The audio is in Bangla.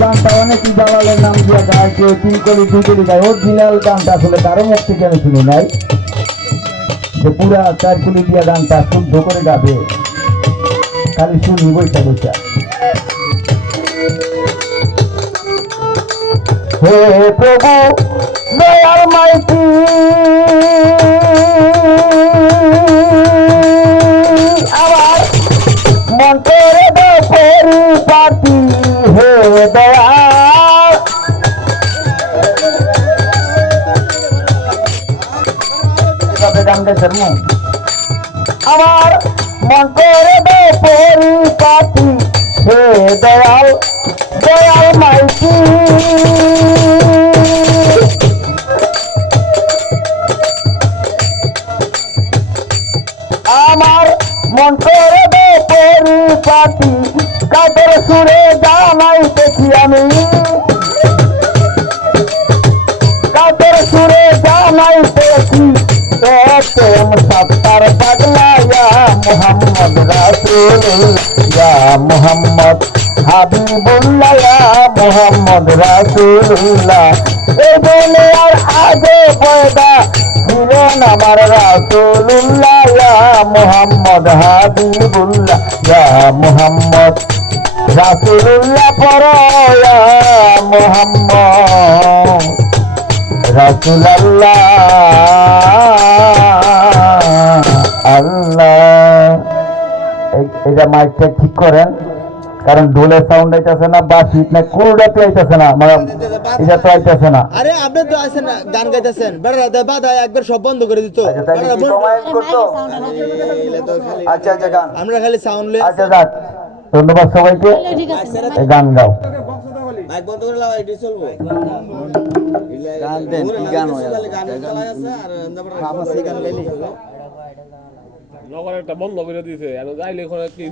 দালালের নাম দিয়া গায় তিন কোটি দুই কোটি গায়। অরিজিনাল গানটা আসলে কারও মুখ থেকে আমি শুনি নাই। যে পুরা চার কোটি দিয়া গানটা শুদ্ধ করে গাবে। খালি শুনি, বইটা বইটা। হে প্রভু দয়াল মাইতি। আবার মন করে দে পরিপাটি হে গানটা ধর্ম। আমার মন করে দে পরিপাটি হে দয়াল দয়াল মাইতি আমার মন করে দে পরিপাটি কাদের সুরে জানাই প্রেম সত্তার পাগলায়া মোহাম্মদ রাসুল ইয়া মোহাম্মদ হাবিবুল্লাহ ইয়া মোহাম্মদ রাসুল্লাহ এই দুনিয়ার আগে পয়দা ছিলেন আমার রাসুল্লাহ ইয়া মোহাম্মদ হাবিবুল্লাহ ইয়া মোহাম্মদ রাসুল্লাহ পর ইয়া মোহাম্মদ রাসুল এটা মাইকটা ঠিক করেন কারণ ডোলের সাউন্ড আইতেছে না বা শীত না কোনটা তো আইতেছে না মানে এটা তো আইতেছে না। আরে আপনি তো আছেন গান গাইতেছেন। বেড়া দে বাধা একবার সব বন্ধ করে দিত। আচ্ছা আচ্ছা আচ্ছা গান। আমরা খালি সাউন্ড লই আচ্ছা যাক। ধন্যবাদ সবাইকে। গান গাও। মাইক বন্ধ করে লাও এটি চলবো গান দেন কি গান হয় গান আছে আর গাইলি? নগর একটা বন্ধ করে দিয়েছে যাইলে ওখানে কি